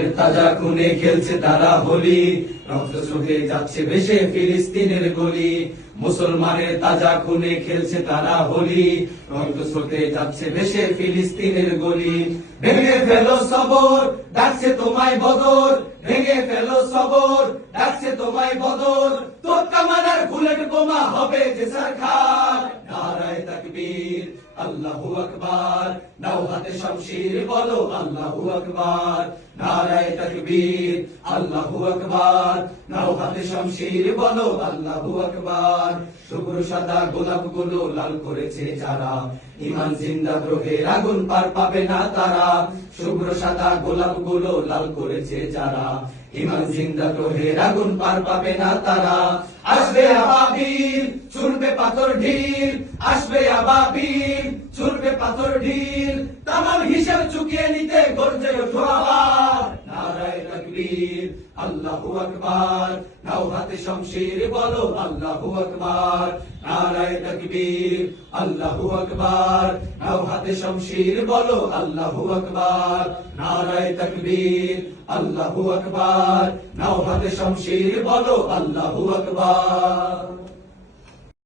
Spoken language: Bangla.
মুসলমানের তাজা খুনে খেলছে তারা হোলি, রক্ত স্রোতে যাচ্ছে ভেসে ফিলিস্তিনের গলি। মুসলমানের তাজা খুনে খেলছে তারা হোলি, রক্ত স্রোতে যাচ্ছে ভেসে ফিলিস্তিনের গলি। ভেঙে ফেলো সবর, ডাকছে তোমায় বদর, ভেঙে ফেলো সবর, ডাকছে তোমায় বদর। তোর কামানার বুলেট বোমা হবে যে সরকার। নারায়ে তাকবীর, আল্লাহু আকবার, নাও হাতে শমশির বলো আল্লাহু আকবার। নারায়ে তাকবীর, আল্লাহু আকবার, নাও হাতে শমশির বলো আল্লাহু আকবার। শুভ্র সাদা গোলাপ গুলো লাল করেছে যারা, ঈমান জিন্দা দ্রোহের আগুন পার পাবে না তারা। শুভ্র সাদা গোলাপ গুলো লাল করেছে যারা, ঈমান জিন্দা দ্রোহের আগুন পার পাবে না তারা। আসবে আবাবিল, ছুড়বে পাথর ঢিল, আসবে আবাবিল, ছুড়বে পাথর ঢিল। তামাম হিসাব চুকিয়ে নিতে গর্জে ওঠো আবার। নারায়ে তাকবীর, আল্লাহু আকবার, নাও হাতে শমশির বলো আল্লাহু আকবার। নারায়ে তাকবীর, আল্লাহু আকবার, নাও হাতে শমশির বলো আল্লাহু আকবার। নারায়ে তাকবীর, আল্লাহু আকবার, নাও হাতে শমশির বলো আল্লাহু আকবার।